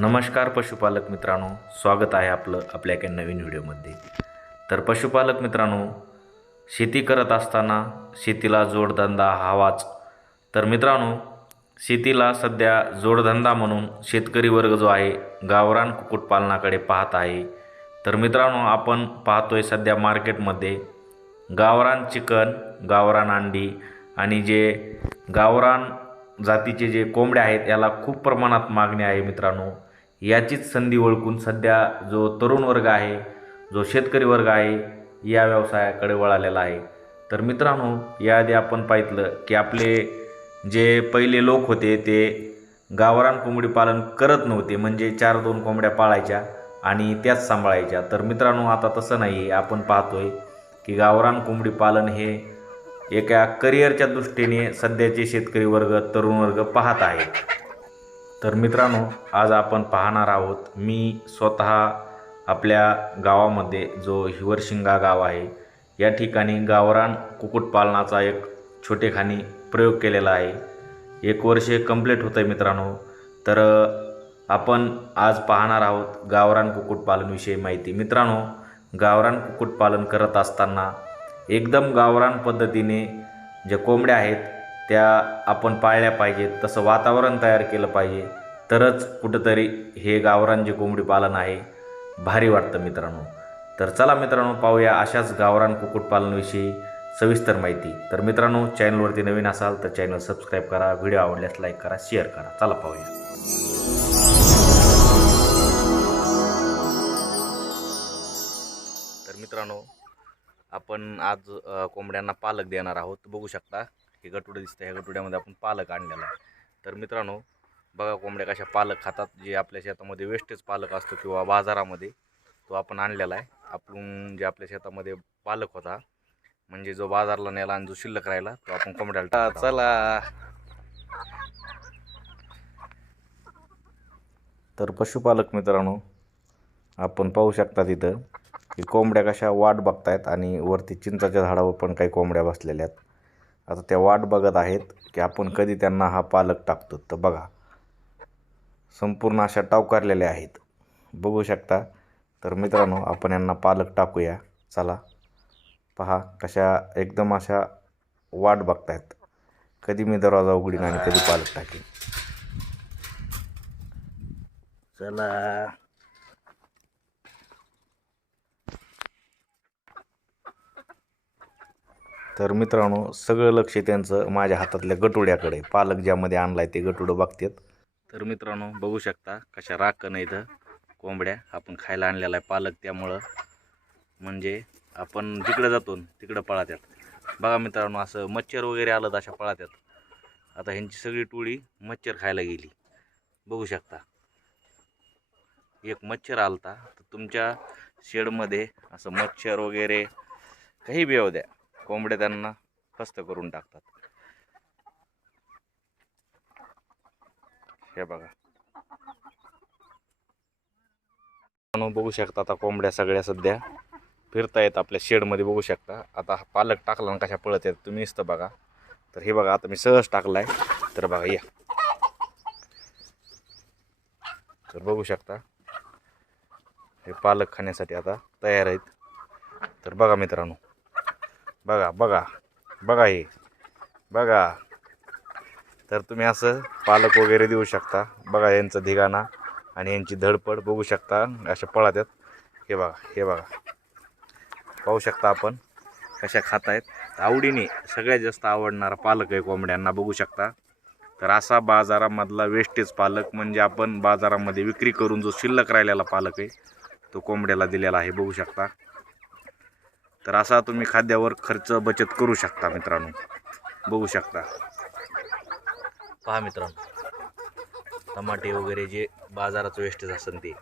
नमस्कार पशुपालक मित्रांनो स्वागत आहे आपलं आपल्या एका नवीन व्हिडिओमध्ये. तर पशुपालक मित्रांनो शेती करत असताना शेतीला जोडधंदा हवाच. तर मित्रांनो शेतीला सध्या जोडधंदा म्हणून शेतकरी वर्ग जो आहे गावरान कुक्कुटपालनाकडे पाहत आहे. तर मित्रांनो आपण पाहतोय सध्या मार्केटमध्ये गावरान चिकन गावरान अंडी आणि जे गावरान जातीचे जे कोंबड्या आहेत याला खूप प्रमाणात मागणी आहे मित्रांनो. याचीच संधी ओळखून सध्या जो तरुण वर्ग आहे जो शेतकरी वर्ग आहे या व्यवसायाकडे वळालेला आहे. तर मित्रांनो याआधी आपण पाहितलं की आपले जे पहिले लोक होते ते गावरान कोंबडी पालन करत नव्हते म्हणजे चार दोन कोंबड्या पाळायच्या आणि त्याच सांभाळायच्या. तर मित्रांनो आता तसं नाही. आहे आपण पाहतोय की गावरान कोंबडी पालन हे एका करिअरच्या दृष्टीने सध्याचे शेतकरी वर्ग तरुण वर्ग पाहत आहेत. तर मित्रांनो आज आपण पाहणार आहोत मी स्वतः आपल्या गावामध्ये जो हिवरशिंगा गाव आहे या ठिकाणी गावरान कुक्कुटपालनाचा एक छोटेखानी प्रयोग केलेला आहे. एक वर्ष कंप्लीट होतं आहे मित्रांनो तर आपण आज पाहणार आहोत गावरान कुक्कुटपालनविषयी माहिती. मित्रांनो गावरान कुक्कुटपालन करत असताना एकदम गावरान पद्धतीने ज्या कोंबड्या आहेत त्या आपण पाळल्या पाहिजेत तसं वातावरण तयार केलं पाहिजे. तरच कुठंतरी हे गावरान जे कोंबडी पालन आहे भारी वाटतं मित्रांनो. तर चला मित्रांनो पाहूया अशाच गावरान कुक्कुटपालनविषयी सविस्तर माहिती. तर मित्रांनो चॅनलवरती नवीन असाल तर चॅनल सबस्क्राईब करा व्हिडिओ आवडल्यास लाईक करा शेअर करा. चला पाहूया. तर मित्रांनो आपण आज कोंबड्यांना पालक देणार आहोत. बघू शकता हे गटुडं दिसतं ह्या गटुड्यामध्ये आपण पालक आणलेला आहे. तर मित्रांनो बघा कोंबड्या कशा पालक खातात. जे आपल्या शेतामध्ये वेस्टेज पालक असतो किंवा बाजारामध्ये तो आपण आणलेला आहे. आपण जे आपल्या शेतामध्ये पालक होता म्हणजे जो बाजारला नेला आणि जो शिल्लक राहिला तो आपण कोंबड्याला. चला. तर पशुपालक मित्रांनो आपण पाहू शकता तिथं की कोंबड्या कशा वाट बघतायत आणि वरती चिंचाच्या झाडावर पण काही कोंबड्या बसलेल्या आहेत. आता त्या वाट बघत आहेत की आपण कधी त्यांना हा पालक टाकतो. तर बघा संपूर्ण अशा टावकारलेल्या आहेत. बघू शकता. तर मित्रांनो आपण यांना पालक टाकूया. चला पहा कशा एकदम अशा वाट बघतायत. कधी मी दरवाजा उघडीन आणि कधी पालक टाकेन. चला. तर मित्रांनो सगळं लक्ष त्यांचं माझ्या हातातल्या गटुड्याकडे. पालक ज्यामध्ये आणलाय ते गटुडं बघतात. तर मित्रांनो बघू शकता कशा राखण इथं कोंबड्या. आपण खायला आणलेला आहे पालक त्यामुळं. म्हणजे आपण जिकडं जातो तिकडं पळात्यात. बघा मित्रांनो असं मच्छर वगैरे आलं तर अशा पळात्यात. आता ह्यांची सगळी टोळी मच्छर खायला गेली. बघू शकता. एक मच्छर आलता. तर तुमच्या शेडमध्ये असं मच्छर वगैरे काही बी द्या. कोंबड्या त्यांना फस्त करून टाकतात. हे बघा. बघू शकता आता कोंबड्या सगळ्या सध्या फिरतायत आपल्या शेडमध्ये बघू शकता. आता हा पालक टाकला ना कशा पळत आहेत तुम्ही नुसतं बघा. तर हे बघा आता मी सहज टाकलाय. तर बघा या. तर बघू शकता. हे पालक खाण्यासाठी आता तयार आहेत. तर बघा मित्रांनो बघा बघा बघा हे. बघा. तर तुम्ही असं पालक वगैरे देऊ शकता. बघा यांचं धिगाणा आणि यांची धडपड बघू शकता. अशा पळात्यात हे बघा हे बघा. पाहू शकता आपण कशा खात आहेत. आवडीने सगळ्यात जास्त आवडणारा पालक आहे कोंबड्यांना बघू शकता. तर असा बाजारामधला वेस्टेज पालक म्हणजे आपण बाजारामध्ये विक्री करून जो शिल्लक राहिलेला पालक आहे तो कोंबड्याला दिलेला आहे. बघू शकता. तर असा तुम्ही खाद्यावर खर्च बचत करू शकता मित्रांनो. बघू शकता. पहा मित्रांनो टमाटे वगैरे जे बाजाराचं वेस्टेज असेल ते.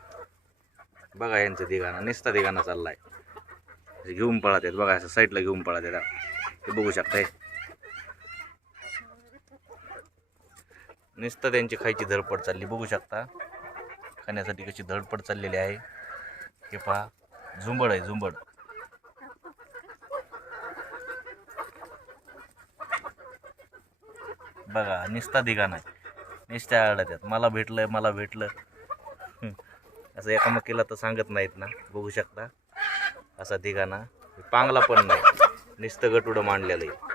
बघा यांचं दिगाणा नुसता दिगाणा चालला आहे घेऊन पळत आहेत बघा असं साईडला घेऊन पळत आहेत हे बघू शकताय. नुसतं त्यांची खायची धडपड चालली बघू शकता. खाण्यासाठी कशी धडपड चाललेली आहे. हे पहा झुंबड आहे झुंबड. बघा निस्ता दिघा नाही. निस्त्या आहेत मला भेटलं मला भेटलं. असं एकामेकीला तर सांगत नाहीत ना. बघू शकता. असा धिगाणा पांगला पण नाही. नुसतं गटुडं मांडलेलं आहे.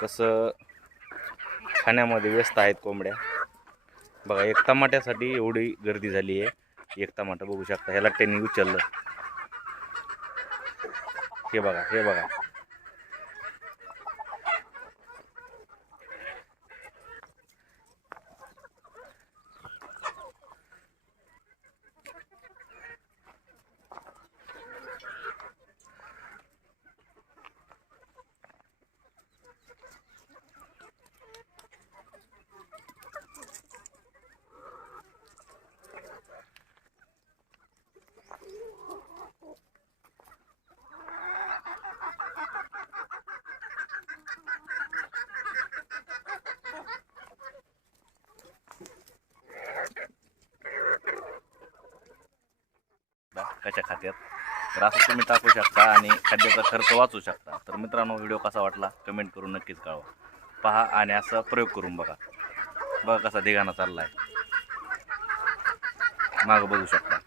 कसं खाण्यामध्ये व्यस्त आहेत कोंबड्या. बघा एक टमाट्यासाठी एवढी गर्दी झाली आहे. एक टमाटा बघू शकता ह्याला त्यांनी उचललं. हे बघा हे बघा. कशा खात्यात. तर असं तुम्ही टाकू शकता आणि खाद्याचा खर्च वाचू शकता. तर मित्रांनो व्हिडिओ कसा वाटला कमेंट करून नक्कीच कळवा. पहा आणि असं प्रयोग करून बघा. बघा कसा धिगाणा चालला आहे मागं बघू शकता.